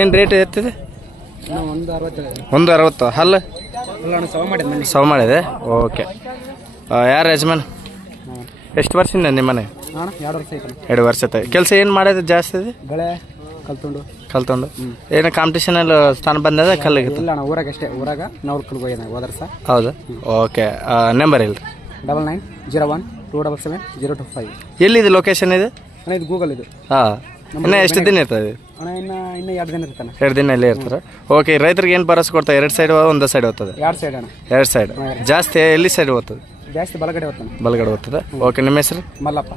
ಏನು ರೇಟ್ ಎತ್ತಿದೆ? 160. ಹಲ್ಲು ಸವ ಮಾಡಿದೆ. ಓಕೆ. ಯಾರು ಯಜಮಾನ್? ಎಷ್ಟು ವರ್ಷದಿಂದ ನಿಮ್ಮ ಮನೆ? 2 ವರ್ಷ ಆಯ್ತು. ಕೆಲಸ ಏನು ಮಾಡೋದು ಜಾಸ್ತಿ ಇದೆ? ಕಲ್ತೊಂಡು. ಏನು ಕಾಂಪಿಟೇಷನಲ್ಲಿ ಸ್ಥಾನ ಬಂದದ ಕಲ್ಲಿಗೆ? ಊರಾಗಷ್ಟೇ, ಊರಾಗ ನಾವು ಹೋದರ್ಸ. ಹೌದು. ಓಕೆ. ನಂಬರ್ ಇಲ್ಲ? 9901277025. ಎಲ್ಲಿದೆ ಲೊಕೇಶನ್ ಇದೆ? ಇದು ಗೂಗಲ್ ಇದು. ಹಾಂ. ಇನ್ನು ಎಷ್ಟು ದಿನ ಇರ್ತದೆ? ಇನ್ನು 2 ದಿನ ಇರ್ತಾನೆ. 2 ದಿನ ಇಲ್ಲೇ ಇರ್ತಾರೆ. ಓಕೆ. ರೈತರಿಗೆ ಏನು ಭರೋಸೆ ಕೊಡ್ತಾರೆ? 2 ಸೈಡ್ ಒಂದು ಸೈಡ್ ಹೋಗ್ತದೆ? 2 ಸೈಡ್ ಅಣ್ಣ. 2 ಸೈಡ್. ಜಾಸ್ತಿ ಎಲ್ಲಿ ಸೈಡ್ ಹೋಗ್ತದೆ? ಜಾಸ್ತಿ ಬಲಗಡೆ ಹೋಗ್ತಾನೆ. ಬಲಗಡೆ ಹೋಗ್ತದೆ. ಓಕೆ. ನಿಮ್ಮ ಹೆಸರು? ಮಲ್ಲಪ್ಪ.